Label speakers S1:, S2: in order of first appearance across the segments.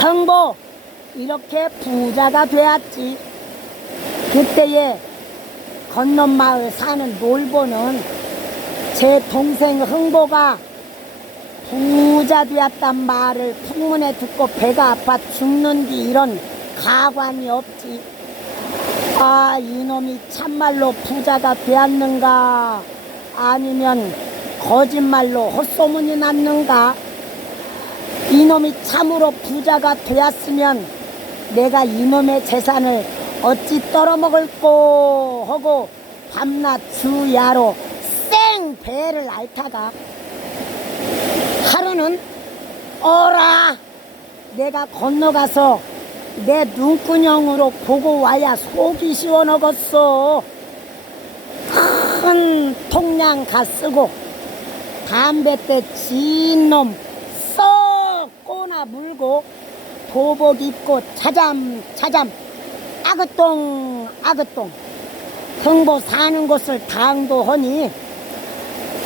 S1: 흥보 이렇게 부자가 되었지. 그때에 건넌 마을 사는 놀보는 제 동생 흥보가 부자 되었단 말을 풍문에 듣고 배가 아파 죽는 뒤 이런 가관이 없지. 아, 이놈이 참말로 부자가 되었는가? 아니면 거짓말로 헛소문이 났는가? 이놈이 참으로 부자가 되었으면 내가 이놈의 재산을 어찌 떨어먹을꼬 하고 밤낮 주야로 쌩 배를 앓다가 하루는 어라 내가 건너가서 내 눈구녕으로 보고 와야 속이 시원하겠어 큰 통량 가 쓰고 담배 때 진놈 썩 물고 도복 입고 차잠 차잠. 아그똥 아그똥. 흥보 사는 곳을 당도하니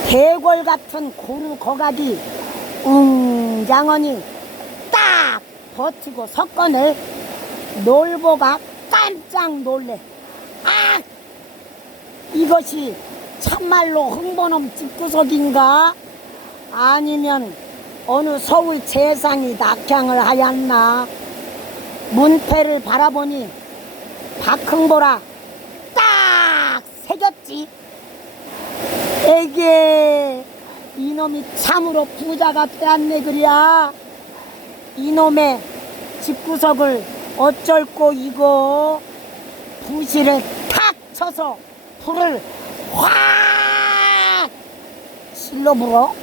S1: 대궐 같은 고루 거각이 웅장하니 딱 버티고 석건을 놀보가 깜짝 놀래. 아 이것이 참말로 흥보놈 집구석인가? 아니면 어느 서울 재상이 낙향을 하였나? 문패를 바라보니 박흥보라 딱 새겼지. 에게 이놈이 참으로 부자가 되었네 그랴 이놈의 집구석을 어쩔꼬 이거 부실을 탁 쳐서 불을 확 실로 불어?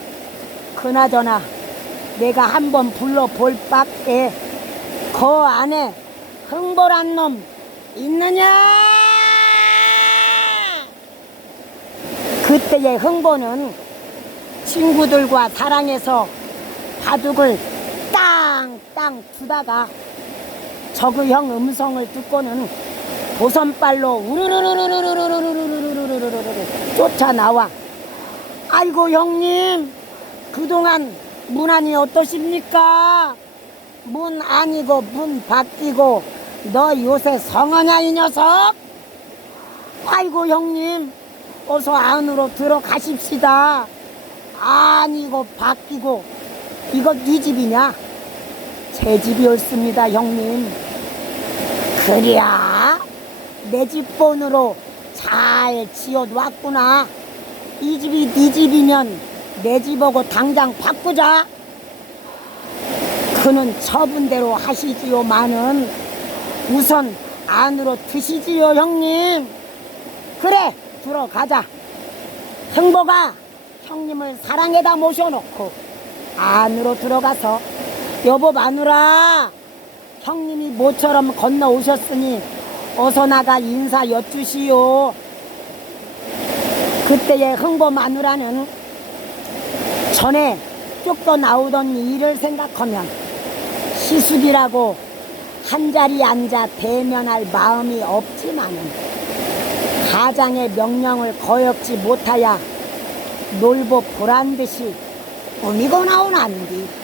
S1: 그나저나 내가 한번 불러볼 밖에 그 안에 흥보란 놈 있느냐 그때의 흥보는 친구들과 사랑해서 바둑을 땅땅 두다가 저그형 음성을 듣고는 도선발로 우르르르르르르르르르르르르르르 쫓아 나와. 아이고 형님 그동안 문안이 어떠십니까? 문 아니고 문 바뀌고 너 요새 성하냐 이 녀석? 아이고 형님 어서 안으로 들어가십시다. 아니고 바뀌고 이거 네 집이냐? 제 집이었습니다 형님. 그래야 내 집 번호로 잘 지어놨구나. 이 집이 네 집이면 내 집하고 당장 바꾸자. 그는 처분대로 하시지요 마는 우선 안으로 드시지요 형님. 그래 들어가자. 흥보가 형님을 사랑에다 모셔놓고 안으로 들어가서 여보 마누라 형님이 모처럼 건너오셨으니 어서 나가 인사 여쭈시오. 그때의 흥보 마누라는 전에 쭉더 나오던 일을 생각하면 시숙이라고 한자리 앉아 대면할 마음이 없지만은 가장의 명령을 거역지 못하여 놀보 보란 듯이 꾸미고 나오나는디